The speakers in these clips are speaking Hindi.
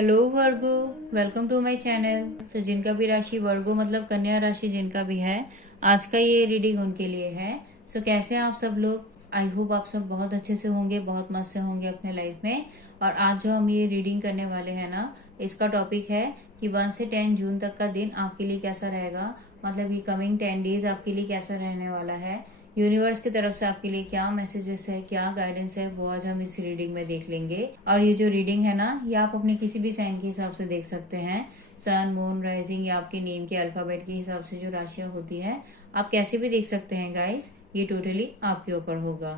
Hello Virgo, welcome to my channel. तो जिनका भी राशि वर्गो मतलब कन्या राशि जिनका भी है, आज का ये रीडिंग उनके लिए है। कैसे हैं आप सब लोग? आई होप आप सब बहुत अच्छे से होंगे, बहुत मस्त से होंगे अपने लाइफ में। और आज जो हम ये रीडिंग करने वाले हैं ना, इसका टॉपिक है कि 1 से 10 जून तक का दिन आपके लिए कैसा रहेगा। मतलब ये कमिंग 10 डेज आपके लिए कैसा रहने वाला है, यूनिवर्स की तरफ से आपके लिए क्या मैसेजेस है, क्या गाइडेंस है, वो आज हम इस रीडिंग में देख लेंगे। और ये जो रीडिंग है ना, ये आप अपने किसी भी साइन के हिसाब से देख सकते हैं। सन, मून, राइजिंग या आपके नेम के अल्फाबेट के हिसाब से जो राशियां होती है, आप कैसे भी देख सकते हैं गाइस। ये टोटली आपके ऊपर होगा।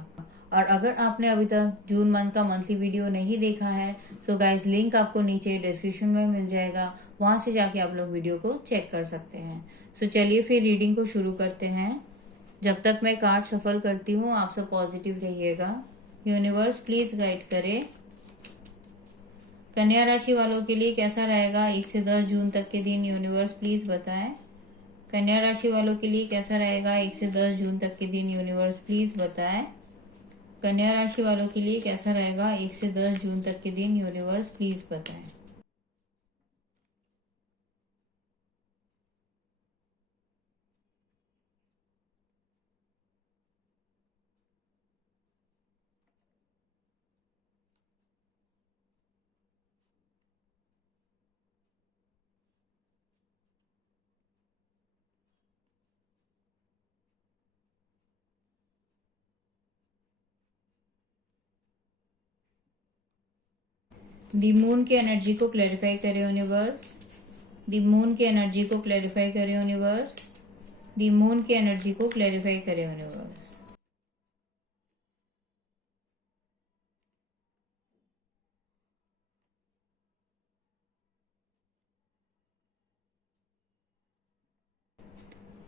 और अगर आपने अभी तक जून मंथ का मंथली वीडियो नहीं देखा है, गाइस लिंक आपको नीचे डिस्क्रिप्शन में मिल जाएगा, वहां से जाके आप लोग वीडियो को चेक कर सकते हैं। चलिए फिर रीडिंग को शुरू करते हैं। जब तक मैं कार्ड शफल करती हूँ, आप सब पॉजिटिव रहिएगा। यूनिवर्स प्लीज गाइड करे। कन्या राशि वालों के लिए कैसा रहेगा 1 से 10 जून तक के दिन, यूनिवर्स प्लीज बताएं। कन्या राशि वालों के लिए कैसा रहेगा 1 से 10 जून तक के दिन, यूनिवर्स प्लीज बताएं। कन्या राशि वालों के लिए कैसा रहेगा 1 से 10 जून तक के दिन, यूनिवर्स प्लीज बताएं। दी मून की एनर्जी को क्लैरिफाई करे यूनिवर्स। दी मून की एनर्जी को क्लैरिफाई करे यूनिवर्स। दी मून की एनर्जी को क्लैरिफाई करे यूनिवर्स।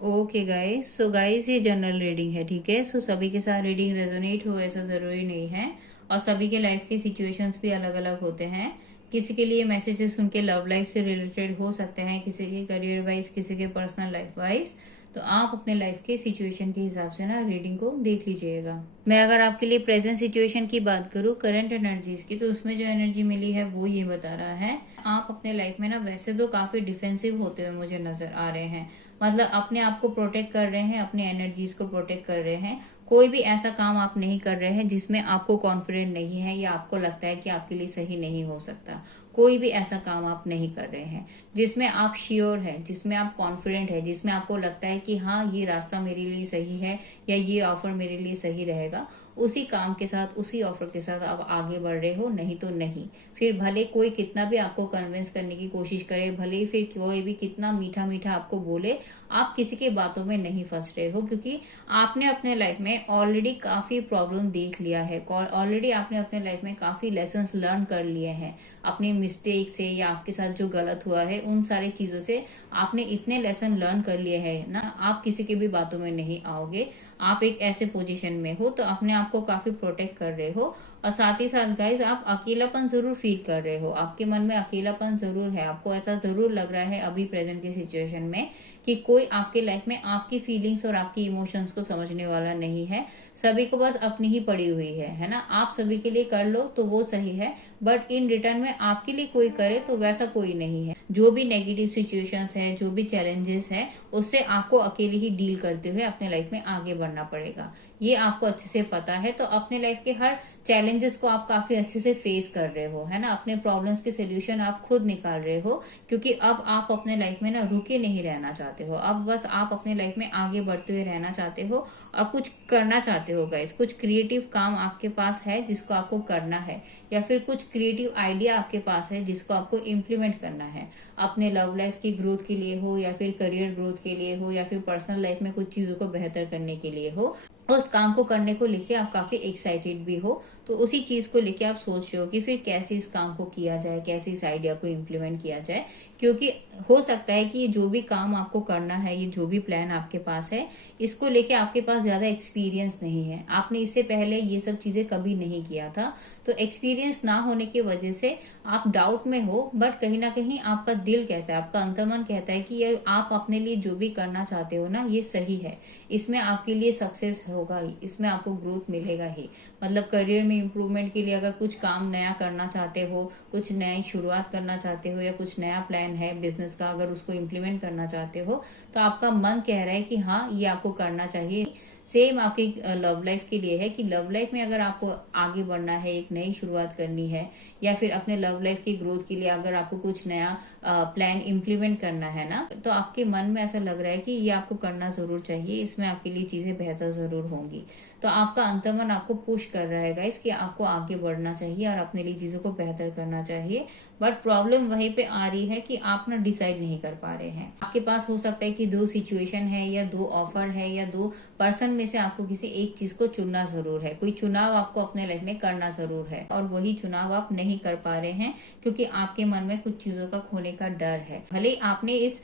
ओके गाइस, गाइस ये जनरल रीडिंग है, ठीक है। सभी के साथ रीडिंग रेजोनेट हो ऐसा जरूरी नहीं है, और सभी के लाइफ के सिचुएशंस भी अलग अलग होते हैं। किसी के लिए मैसेजेस उनके लव लाइफ से रिलेटेड हो सकते हैं, किसी के करियर वाइज, किसी के पर्सनल लाइफ वाइज। तो आप अपने लाइफ के सिचुएशन के हिसाब से ना रीडिंग को देख लीजिएगा। मैं अगर आपके लिए प्रेजेंट सिचुएशन की बात करूँ, करंट एनर्जीज की, तो उसमें जो एनर्जी मिली है वो ये बता रहा है, आप अपने लाइफ में ना वैसे तो काफी डिफेंसिव होते हुए मुझे नजर आ रहे हैं। मतलब अपने आप को प्रोटेक्ट कर रहे हैं, अपने एनर्जीज को प्रोटेक्ट कर रहे हैं। कोई भी ऐसा काम आप नहीं कर रहे हैं जिसमें आपको कॉन्फिडेंट नहीं है या आपको लगता है कि आपके लिए सही नहीं हो सकता। कोई भी ऐसा काम आप नहीं कर रहे हैं जिसमें आप श्योर है, जिसमें आप कॉन्फिडेंट है, जिसमें आपको लगता है कि हाँ ये रास्ता मेरे लिए सही है या ये ऑफर मेरे लिए सही रहेगा। उसी काम के साथ, उसी ऑफर के साथ आप आगे बढ़ रहे हो, नहीं तो नहीं। फिर भले कोई कितना भी आपको कन्विंस करने की कोशिश करे, भले ही फिर कोई भी कितना मीठा मीठा आपको बोले, आप किसी के बातों में नहीं फंस रहे हो, क्योंकि आपने अपने लाइफ में ऑलरेडी काफी प्रॉब्लम देख लिया है। ऑलरेडी आपने अपने लाइफ में काफी लेसन्स लर्न कर लिए हैं अपनी मिस्टेक से, या आपके साथ जो गलत हुआ है उन सारी चीजों से आपने इतने लेसन लर्न कर लिए हैं ना, आप किसी की भी बातों में नहीं आओगे। आप एक ऐसे पोजीशन में हो तो अपने आप को काफी प्रोटेक्ट कर रहे हो। और साथ ही साथ गाइज आप अकेलापन जरूर फील कर रहे हो, आपके मन में अकेलापन जरूर है। आपको ऐसा जरूर लग रहा है अभी प्रेजेंट की सिचुएशन में कि कोई आपके लाइफ में आपकी फीलिंग्स और आपकी इमोशंस को समझने वाला नहीं है। सभी को बस अपनी ही पड़ी हुई है ना। आप सभी के लिए कर लो तो वो सही है, बट इन रिटर्न में आपके लिए कोई करे तो वैसा कोई नहीं है। जो भी नेगेटिव सिचुएशंस है, जो भी चैलेंजेस है, उससे आपको अकेले ही डील करते हुए अपने लाइफ में आगे बढ़ना पड़ेगा। ये आपको अच्छे से पता है। तो अपने लाइफ के हर चैलेंजेस को आप काफी अच्छे से फेस कर रहे हो, है ना। अपने प्रॉब्लम्स के सोल्यूशन आप खुद निकाल रहे हो, क्योंकि अब आप अपने लाइफ में ना रुके नहीं रहना चाहते हो। अब बस आप अपने लाइफ में आगे बढ़ते हुए रहना चाहते हो और कुछ करना चाहते हो गाइस। कुछ क्रिएटिव काम आपके पास है जिसको आपको करना है, या फिर कुछ क्रिएटिव आइडिया आपके पास है जिसको आपको इम्प्लीमेंट करना है। अपने लव लाइफ की ग्रोथ के लिए हो, या फिर करियर ग्रोथ के लिए हो, या फिर पर्सनल लाइफ में कुछ चीजों को बेहतर करने के लिए हो। उस काम को करने को लेके आप काफी एक्साइटेड भी हो, तो उसी चीज को लेके आप सोच रहे हो कि फिर कैसे इस काम को किया जाए, कैसे इस आइडिया को इम्प्लीमेंट किया जाए। क्योंकि हो सकता है कि ये जो भी काम आपको करना है, ये जो भी प्लान आपके पास है, इसको लेके आपके पास ज्यादा एक्सपीरियंस नहीं है। आपने इससे पहले ये सब चीजें कभी नहीं किया था, तो एक्सपीरियंस ना होने की वजह से आप डाउट में हो। बट कहीं ना कहीं आपका दिल कहता है, आपका अंतर्मन कहता है कि ये आप अपने लिए जो भी करना चाहते हो ना, ये सही है, इसमें आपके लिए सक्सेस होगा ही, इसमें आपको ग्रोथ मिलेगा ही। मतलब करियर में इम्प्रूवमेंट के लिए अगर कुछ काम नया करना चाहते हो, कुछ नई शुरुआत करना चाहते हो, या कुछ नया प्लान है बिजनेस का, अगर उसको इम्प्लीमेंट करना चाहते हो तो आपका मन कह रहा है कि हाँ ये आपको करना चाहिए। सेम आपके लव लाइफ के लिए है कि लव लाइफ में अगर आपको आगे बढ़ना है, एक नई शुरुआत करनी है, या फिर अपने लव लाइफ की ग्रोथ के लिए अगर आपको कुछ नया प्लान इम्प्लीमेंट करना है ना, तो आपके मन में ऐसा लग रहा है कि ये आपको करना जरूर चाहिए, इसमें आपके लिए चीजें बेहतर जरूर होंगी। तो आपका अंतर्मन आपको पुश कर रहा है गाइस कि आपको आगे बढ़ना चाहिए और अपने लिए चीजों को बेहतर करना चाहिए। बट प्रॉब्लम वहीं पे आ रही है कि आप ना डिसाइड नहीं कर पा रहे हैं। आपके पास हो सकता है कि 2 सिचुएशन है, या 2 ऑफर है, या 2 पर्सन में से आपको किसी एक चीज को चुनना जरूर है। कोई चुनाव आपको अपने लाइफ में करना जरूर है, और वही चुनाव आप नहीं कर पा रहे हैं क्योंकि आपके मन में कुछ चीजों का खोने का डर है। भले आपने इस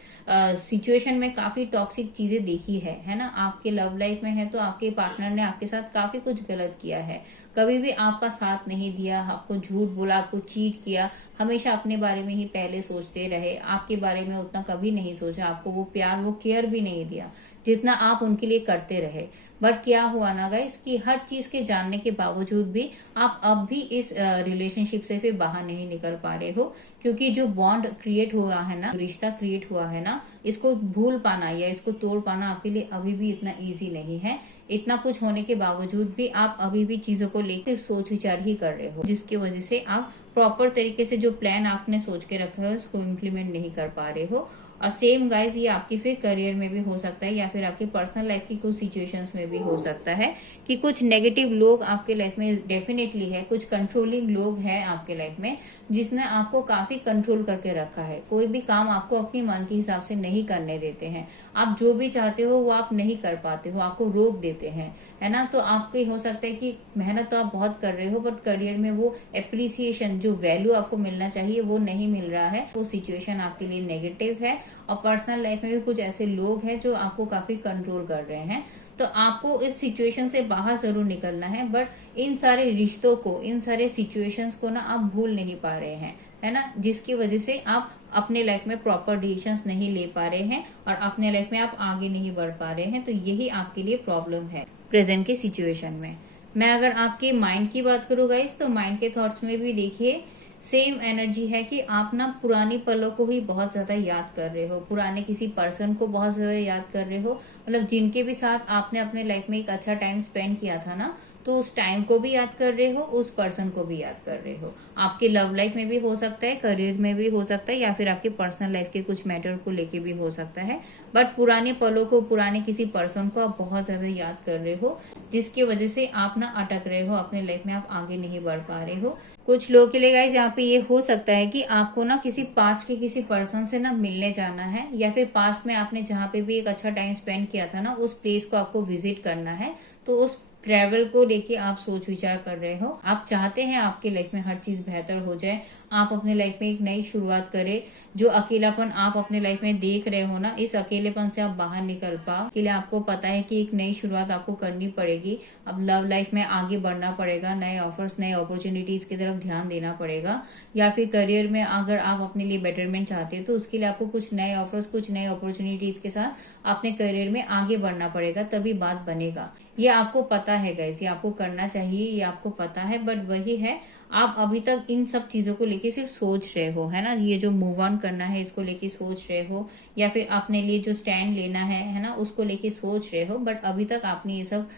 सिचुएशन में काफी टॉक्सिक चीजें देखी है ना, आपके लव लाइफ में है तो आपके पार्टनर ने आपके साथ काफी कुछ गलत किया है, कभी भी आपका साथ नहीं दिया, आपको झूठ बोला, आपको चीट किया, हमेशा अपने बारे में ही पहले सोचते रहे, आपके बारे में उतना कभी नहीं सोचा, आपको वो प्यार वो केयर भी नहीं दिया जितना आप उनके लिए करते रहे। बट क्या हुआ ना गाइस कि हर चीज के जानने के बावजूद भी आप अब भी इस रिलेशनशिप से फिर बाहर नहीं निकल पा रहे हो, क्योंकि जो बॉन्ड क्रिएट हुआ है ना, रिश्ता क्रिएट हुआ है ना, इसको भूल पाना या इसको तोड़ पाना आपके लिए अभी भी इतना इजी नहीं है। इतना कुछ होने के बावजूद भी आप अभी भी चीजों को लेकर सोच विचार ही कर रहे हो, जिसकी वजह से आप प्रॉपर तरीके से जो प्लान आपने सोच के रखा है उसको इम्प्लीमेंट नहीं कर पा रहे हो। और सेम गाइस ये आपके फिर करियर में भी हो सकता है, या फिर आपके पर्सनल लाइफ की कुछ सिचुएशंस में भी हो सकता है कि कुछ नेगेटिव लोग आपके लाइफ में डेफिनेटली है, कुछ कंट्रोलिंग लोग हैं आपके लाइफ में जिसने आपको काफी कंट्रोल करके रखा है। कोई भी काम आपको अपनी मन के हिसाब से नहीं करने देते हैं, आप जो भी चाहते हो वो आप नहीं कर पाते हो, आपको रोक देते हैं, है ना। तो आपको हो सकता है कि मेहनत तो आप बहुत कर रहे हो बट करियर में वो एप्रिसिएशन, जो वैल्यू आपको मिलना चाहिए वो नहीं मिल रहा है, वो सिचुएशन आपके लिए नेगेटिव है। और पर्सनल लाइफ में भी कुछ ऐसे लोग हैं जो आपको काफी कंट्रोल कर रहे हैं। तो आपको इस सिचुएशन से बाहर जरूर निकलना है, बट इन सारे रिश्तों को, इन सारे सिचुएशंस को ना आप भूल नहीं पा रहे हैं, है ना, जिसकी वजह से आप अपने लाइफ में प्रॉपर डिसीजंस नहीं ले पा रहे हैं और अपने लाइफ में आप आगे नहीं बढ़ पा रहे हैं। तो यही आपके लिए प्रॉब्लम है प्रेजेंट के सिचुएशन में। मैं अगर आपके माइंड की बात करूँ गाइस, तो माइंड के थॉट्स में भी देखिए सेम एनर्जी है कि आप ना पुरानी पलों को ही बहुत ज्यादा याद कर रहे हो, पुराने किसी पर्सन को बहुत ज्यादा याद कर रहे हो, मतलब जिनके भी साथ आपने अपने लाइफ में एक अच्छा टाइम स्पेंड किया था ना, तो उस टाइम को भी याद कर रहे हो, उस पर्सन को भी याद कर रहे हो। आपके लव लाइफ में भी हो सकता है, करियर में भी हो सकता है, या फिर आपके पर्सनल लाइफ के कुछ मैटर को लेके भी हो सकता है। बट पुराने पलों को, पुराने किसी पर्सन को आप बहुत ज्यादा याद कर रहे हो, जिसकी वजह से आप ना अटक रहे हो अपने लाइफ में, आप आगे नहीं बढ़ पा रहे हो। कुछ लोगों के लिए गाइस यहाँ पे ये हो सकता है कि आपको ना किसी पास्ट के किसी पर्सन से ना मिलने जाना है, या फिर पास्ट में आपने जहाँ पे भी एक अच्छा टाइम स्पेंड किया था ना, उस प्लेस को आपको विजिट करना है। तो उस ट्रैवल को लेके आप सोच विचार कर रहे हो, आप चाहते हैं आपके लाइफ में हर चीज बेहतर हो जाए, आप अपने लाइफ में एक नई शुरुआत करें। जो अकेलापन आप अपने लाइफ में देख रहे हो ना, इस अकेलेपन से आप बाहर निकल पाओ। के लिए आपको पता है कि एक नई शुरुआत आपको करनी पड़ेगी, अब लव लाइफ में आगे बढ़ना पड़ेगा, नए ऑफर्स, नए अपॉर्चुनिटीज की तरफ ध्यान देना पड़ेगा, या फिर करियर में अगर आप अपने लिए बेटरमेंट चाहते हो तो उसके लिए आपको कुछ नए ऑफर्स, कुछ नए अपॉर्चुनिटीज के साथ अपने करियर में आगे बढ़ना पड़ेगा, तभी बात बनेगा। ये आपको पता है गाइस, ये आपको करना चाहिए, ये आपको पता है। बट वही है, आप अभी तक इन सब चीजों को लेके सिर्फ सोच रहे हो, है ना, ये जो मूव ऑन करना है इसको लेके सोच रहे हो, या फिर अपने लिए जो स्टैंड लेना है ना, उसको लेके सोच रहे हो। बट अभी तक आपने ये सब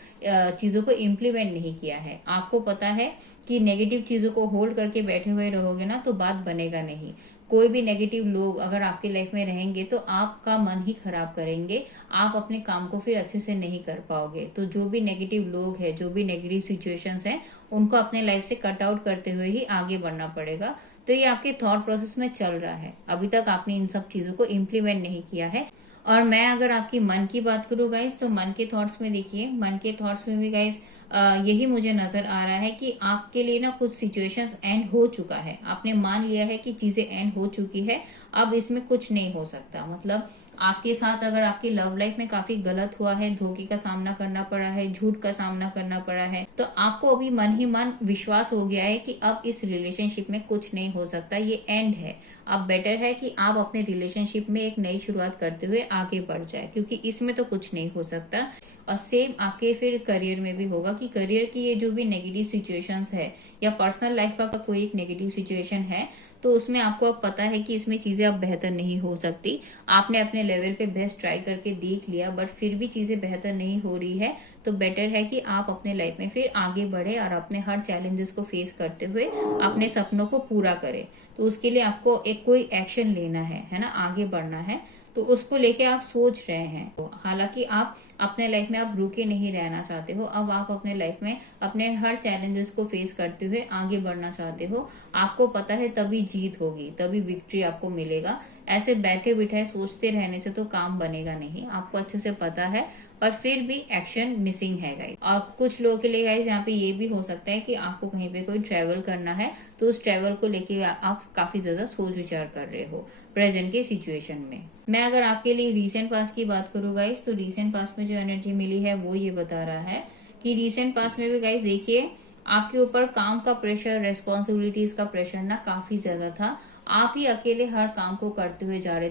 चीजों को इम्प्लीमेंट नहीं किया है। आपको पता है कि नेगेटिव चीजों को होल्ड करके बैठे हुए रहोगे ना तो बात बनेगा नहीं। कोई भी नेगेटिव लोग अगर आपके लाइफ में रहेंगे तो आपका मन ही खराब करेंगे, आप अपने काम को फिर अच्छे से नहीं कर पाओगे। तो जो भी नेगेटिव लोग हैं, जो भी नेगेटिव सिचुएशंस हैं, उनको अपने लाइफ से कट आउट करते हुए ही आगे बढ़ना पड़ेगा। तो ये आपके थॉट प्रोसेस में चल रहा है, अभी तक आपने इन सब चीजों को इम्प्लीमेंट नहीं किया है। और मैं अगर आपकी मन की बात करूँ गाइस, तो मन के थॉट्स में देखिए, मन के थॉट्स में भी गाइस यही मुझे नजर आ रहा है कि आपके लिए ना कुछ सिचुएशंस एंड हो चुका है, आपने मान लिया है कि चीजें एंड हो चुकी है, अब इसमें कुछ नहीं हो सकता। मतलब आपके साथ अगर आपकी लव लाइफ में काफी गलत हुआ है, धोखे का सामना करना पड़ा है, झूठ का सामना करना पड़ा है, तो आपको अभी मन ही मन विश्वास हो गया है कि अब इस रिलेशनशिप में कुछ नहीं हो सकता, ये एंड है। अब बेटर है कि आप अपने रिलेशनशिप में एक नई शुरुआत करते हुए आगे बढ़ जाए, क्योंकि इसमें तो कुछ नहीं हो सकता। और सेम आपके फिर करियर में भी होगा कि करियर की ये जो भी नेगेटिव सिचुएशंस है या पर्सनल लाइफ का कोई एक नेगेटिव सिचुएशन है, तो उसमें आपको अब पता है कि इसमें चीजें अब बेहतर नहीं हो सकती। आपने अपने लेवल पे बेस्ट ट्राई करके देख लिया, बट फिर भी चीजें बेहतर नहीं हो रही है, तो बेटर है कि आप अपने लाइफ में फिर आगे बढ़े और अपने हर चैलेंजेस को फेस करते हुए अपने सपनों को पूरा करें। तो उसके लिए आपको एक कोई एक्शन लेना है ना, आगे बढ़ना है। तो उसको लेके आप सोच रहे हैं। तो हालांकि आप अपने लाइफ में आप रुके नहीं रहना चाहते हो, अब आप अपने लाइफ में अपने हर चैलेंजेस को फेस करते हुए आगे बढ़ना चाहते हो। आपको पता है तभी जीत होगी, तभी विक्ट्री आपको मिलेगा। ऐसे बैठे बिठाए सोचते रहने से तो काम बनेगा नहीं, आपको अच्छे से पता है, पर फिर भी एक्शन मिसिंग है गाइस। और कुछ लोगों के लिए गाइस यहाँ पे ये भी हो सकता है कि आपको कहीं पे कोई ट्रेवल करना है, तो उस ट्रेवल को लेके आप काफी ज्यादा सोच विचार कर रहे हो प्रेजेंट के सिचुएशन में। मैं अगर आपके लिए रीसेंट पास्ट की बात करूँ गाइस, तो रीसेंट पास्ट में जो एनर्जी मिली है वो ये बता रहा है कि रीसेंट पास्ट में भी गाइस देखिए आपके ऊपर काम का प्रेशर, रेस्पॉन्सिबिलिटीज का प्रेशर ना काफी ज्यादा था। आप ही अकेले हर काम को करते हुए जा रहे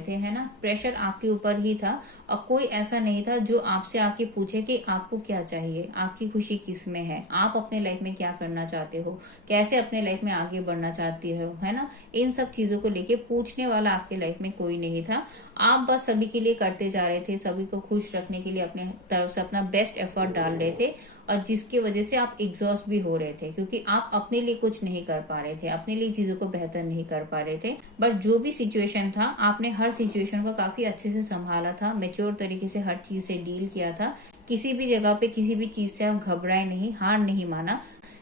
थे, है ना। प्रेशर आपके ऊपर ही था और कोई ऐसा नहीं था जो आपसे आके पूछे कि आपको क्या चाहिए, आपकी खुशी किस में है, आप अपने लाइफ में क्या करना चाहते हो, कैसे अपने लाइफ में आगे बढ़ना चाहती हो, है ना। इन सब चीजों को लेके पूछने वाला आपके लाइफ में कोई नहीं था। आप बस सभी के लिए करते जा रहे थे, सभी को खुश रखने के लिए अपने तरफ से अपना बेस्ट एफर्ट डाल रहे थे, और जिसकी वजह से आप एग्जॉस्ट भी हो रहे थे, क्योंकि आप अपने लिए कुछ नहीं कर पा रहे थे, अपने लिए चीजों को बेहतर नहीं कर पा रहे थे। बट जो भी सिचुएशन था, आपने हर सिचुएशन को काफी अच्छे से संभाला था, मेच्योर तरीके से हर चीज से डील किया था। किसी भी जगह पे किसी भी चीज से आप घबराए नहीं, हार नहीं माना,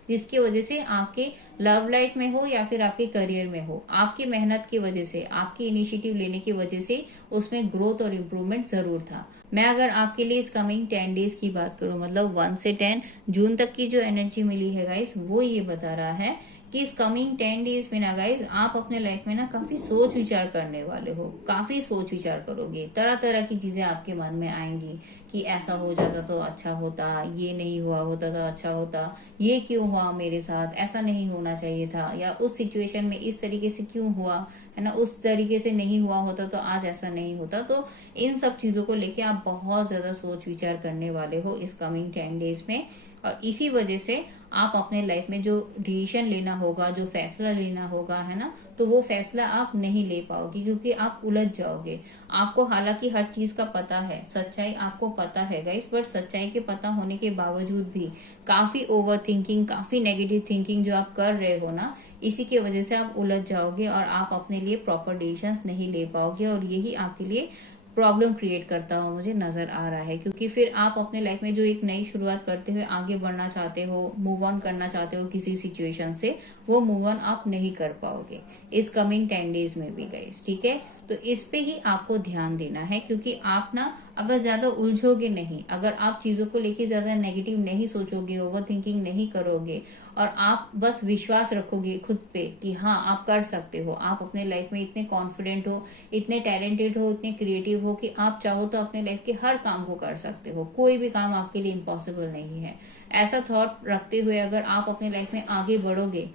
जिसकी वजह से आपके लव लाइफ में हो या फिर आपके करियर में हो, आपकी मेहनत की वजह से, आपकी इनिशिएटिव लेने की वजह से उसमें ग्रोथ और इम्प्रूवमेंट जरूर था। मैं अगर आपके लिए इस कमिंग 10 डेज की बात करूं, मतलब 1 से 10 जून तक की जो एनर्जी मिली है गाइस, वो ये बता रहा है कि इस कमिंग 10 डेज में ना गाइस आप अपने लाइफ में ना काफी सोच विचार करने वाले हो, काफी सोच विचार करोगे, तरह तरह की चीजें आपके मन में आएंगी कि ऐसा हो जाता तो अच्छा होता, ये नहीं हुआ होता तो अच्छा होता, ये क्यों हुआ मेरे साथ, ऐसा नहीं होना चाहिए था, या उस सिचुएशन में इस तरीके से क्यों हुआ, है ना, उस तरीके से नहीं हुआ होता तो आज ऐसा नहीं होता। तो इन सब चीजों को लेके आप बहुत ज्यादा सोच विचार करने वाले हो इस कमिंग 10 डेज में, और इसी वजह से आप अपने लाइफ में जो डिसीजन लेना होगा, जो फैसला लेना होगा, है ना, तो वो फैसला आप नहीं ले पाओगे, क्योंकि आप उलझ जाओगे। आपको हालांकि हर चीज का पता है, सच्चाई आपको पता है गाइस, बट सच्चाई के पता होने के बावजूद भी काफी ओवर थिंकिंग, काफी नेगेटिव थिंकिंग जो आप कर रहे हो ना, इसी की वजह से आप उलझ जाओगे और आप अपने लिए प्रॉपर डिसीजन नहीं ले पाओगे, और यही आपके लिए प्रॉब्लम क्रिएट करता हुआ मुझे नजर आ रहा है। क्योंकि फिर आप अपने लाइफ में जो एक नई शुरुआत करते हुए आगे बढ़ना चाहते हो, मूव ऑन करना चाहते हो किसी सिचुएशन से, वो मूव ऑन आप नहीं कर पाओगे इस कमिंग 10 डेज में भी गाइस, ठीक है। तो इस पे ही आपको ध्यान देना है, क्योंकि आप ना अगर ज्यादा उलझोगे नहीं, अगर आप चीजों को लेके ज्यादा नेगेटिव नहीं सोचोगे, ओवर थिंकिंग नहीं करोगे, और आप बस विश्वास रखोगे खुद पे कि हाँ आप कर सकते हो, आप अपने लाइफ में इतने कॉन्फिडेंट हो, इतने टैलेंटेड हो, इतने क्रिएटिव हो कि आप चाहो तो अपने लाइफ के हर काम को कर सकते हो, कोई भी काम आपके लिए इम्पॉसिबल नहीं है। ऐसा थॉट रखते हुए अगर आप अपने लाइफ में आगे बढ़ोगे,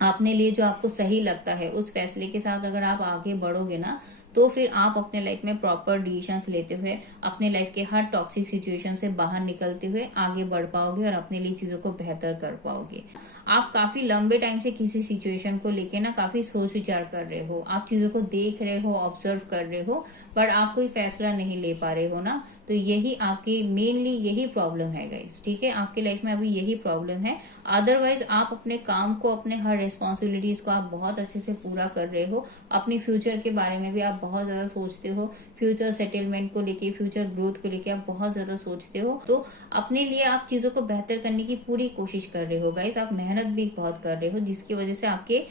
अपने लिए जो आपको सही लगता है उस फैसले के साथ अगर आप आगे बढ़ोगे ना, तो फिर आप अपने लाइफ में प्रॉपर डिसीजंस लेते हुए अपने लाइफ के हर टॉक्सिक सिचुएशन से बाहर निकलते हुए आगे बढ़ पाओगे और अपने लिए चीजों को बेहतर कर पाओगे। आप काफी लंबे टाइम से किसी सिचुएशन को लेके ना काफी सोच विचार कर रहे हो, आप चीजों को देख रहे हो, ऑब्जर्व कर रहे हो, बट आप कोई फैसला नहीं ले पा रहे हो ना, तो यही आपकी मेनली यही प्रॉब्लम है गाइस, ठीक है। आपकी लाइफ में अभी यही प्रॉब्लम है। अदरवाइज आप अपने काम को, अपने हर रिस्पॉन्सिबिलिटीज को आप बहुत अच्छे से पूरा कर रहे हो। अपनी फ्यूचर के बारे में भी आप बहुत ज्यादा सोचते हो, फ्यूचर सेटलमेंट को लेके, फ्यूचर ग्रोथ को लेके आप बहुत ज्यादा सोचते हो। तो अपने लिए आप चीजों को बेहतर करने की पूरी कोशिश कर रहे हो गाइस, आप मेहनत भी बहुत कर रहे हो, जिसकी वजह से आपके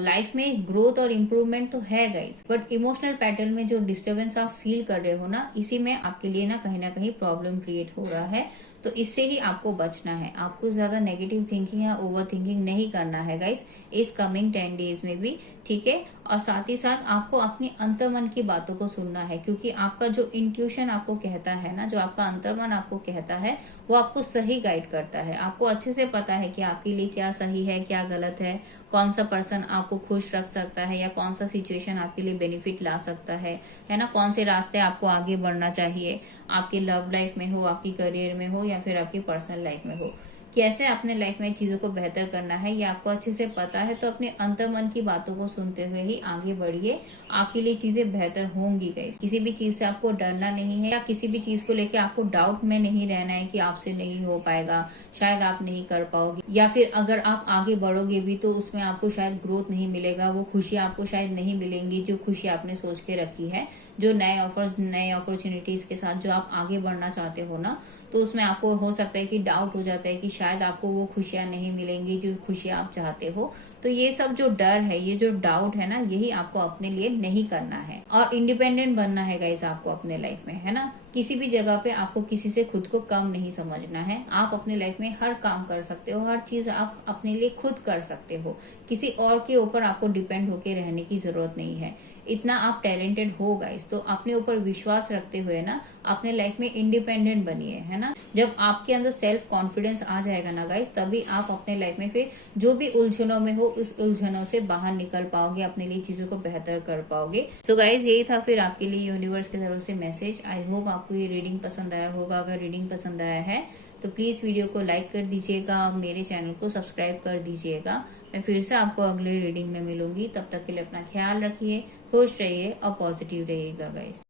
लाइफ में ग्रोथ और इम्प्रूवमेंट तो है गाइस, बट इमोशनल पैटर्न में जो डिस्टर्बेंस आप फील कर रहे हो ना, इसी में आपके लिए ना कहीं प्रॉब्लम क्रिएट हो रहा है। तो इससे ही आपको बचना है, आपको ज्यादा नेगेटिव थिंकिंग या ओवर थिंकिंग नहीं करना है गाइस इस कमिंग 10 डेज में भी, ठीक है। और साथ ही साथ आपको अपनी अंतर्मन की बातों को सुनना है, क्योंकि आपका जो इंट्यूशन आपको कहता है ना, जो आपका अंतर्मन आपको कहता है, वो आपको सही गाइड करता है। आपको अच्छे से पता है कि आपके लिए क्या सही है, क्या गलत है, कौन सा पर्सन आपको खुश रख सकता है या कौन सा सिचुएशन आपके लिए बेनिफिट ला सकता है ना, कौन से रास्ते आपको आगे बढ़ना चाहिए, आपकी लव लाइफ में हो, आपकी करियर में हो या फिर आपकी पर्सनल लाइफ में हो। कैसे अपने लाइफ में चीज़ों को बेहतर करना है ये आपको अच्छे से पता है, तो अपने अंतर्मन की बातों को सुनते हुए ही आगे बढ़िए, आपके लिए चीज़ें बेहतर होंगी गाइस। किसी भी चीज़ से आपको डरना नहीं है या किसी भी चीज़ को लेके आपको डाउट में नहीं रहना है कि आपसे नहीं हो पाएगा, शायद आप नहीं कर पाओगे, या फिर अगर आप आगे बढ़ोगे भी तो उसमें आपको शायद ग्रोथ नहीं मिलेगा, वो खुशी आपको शायद नहीं मिलेंगी जो खुशी आपने सोच के रखी है। जो नए ऑफर्स, नए अपॉर्चुनिटीज के साथ जो आप आगे बढ़ना चाहते हो ना, तो उसमें आपको हो सकता है कि डाउट हो जाता है कि शायद आपको वो खुशियां नहीं मिलेंगी जो खुशियां आप चाहते हो। तो ये सब जो डर है, ये जो डाउट है ना, यही आपको अपने लिए नहीं करना है और इंडिपेंडेंट बनना है गाइस आपको अपने लाइफ में, है ना। किसी भी जगह पे आपको किसी से खुद को कम नहीं समझना है। आप अपने लाइफ में हर काम कर सकते हो, हर चीज आप अपने लिए खुद कर सकते हो। किसी और के ऊपर आपको डिपेंड होके रहने की जरूरत नहीं है। इतना आप टैलेंटेड हो गाइस, तो अपने ऊपर विश्वास रखते हुए ना अपने लाइफ में इंडिपेंडेंट बनिए, है ना। जब आपके अंदर सेल्फ कॉन्फिडेंस आ जाएगा ना गाइस, तभी आप अपने लाइफ में फिर जो भी उलझनों में हो उस उलझनों से बाहर निकल पाओगे, अपने लिए चीजों को बेहतर कर पाओगे। सो गाइस, यही था फिर आपके लिए यूनिवर्स की तरफ से मैसेज। आई होप आपको ये रीडिंग पसंद आया होगा। अगर रीडिंग पसंद आया है तो प्लीज वीडियो को लाइक कर दीजिएगा, मेरे चैनल को सब्सक्राइब कर दीजिएगा। मैं फिर से आपको अगले रीडिंग में मिलूंगी, तब तक के लिए अपना ख्याल रखिए, खुश रहिए और पॉजिटिव रहिएगा गाइस।